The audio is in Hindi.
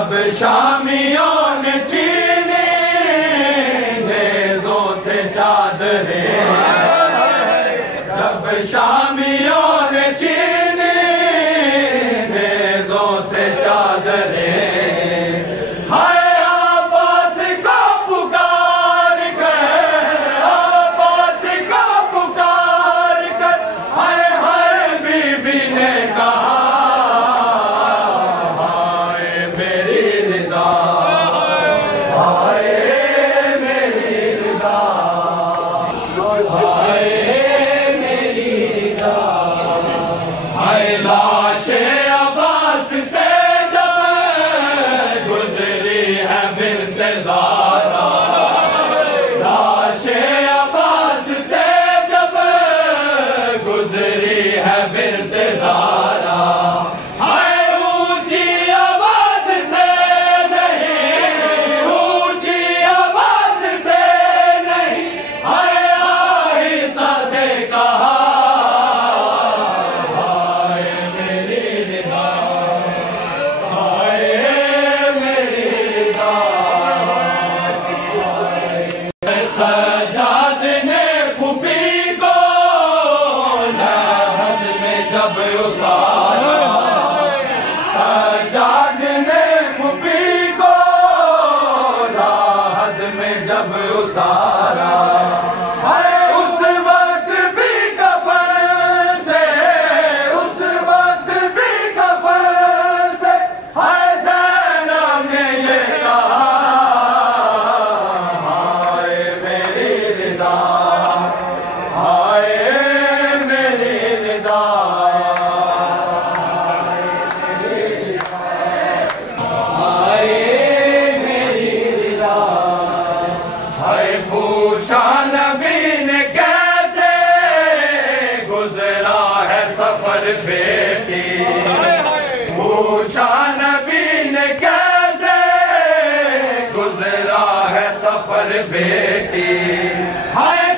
जब शामियों ने छीनी नेज़ों से चादरें, जब शामियों ने छीनी नेज़ों से चादरें, हाय अब्बास को पुकार कर, अब्बास को पुकार कर, हाय हाय बीबी ने कहा लाशे अब्बास से जब गुजरी है बिन्ते ज़ारा, लाशे अब्बास से जब गुजरी है बिन्ते ज़ारा, हाय ऊंची आवाज से नहीं, ऊंची आवाज से नहीं, हाय आहिस्ता से कहा सजाद ने पुपी को लहद में जब उतारा, सजाद ने पुपी को लहद में जब उतारा, उस वक्त भी कफन से, उस वक्त भी कफन से, हाय ज़ैनब ने ये कहा नबी ने कैसे गुजरा है सफर बेटी, पूछा नबी ने कैसे गुजरा है सफर बेटी, हाय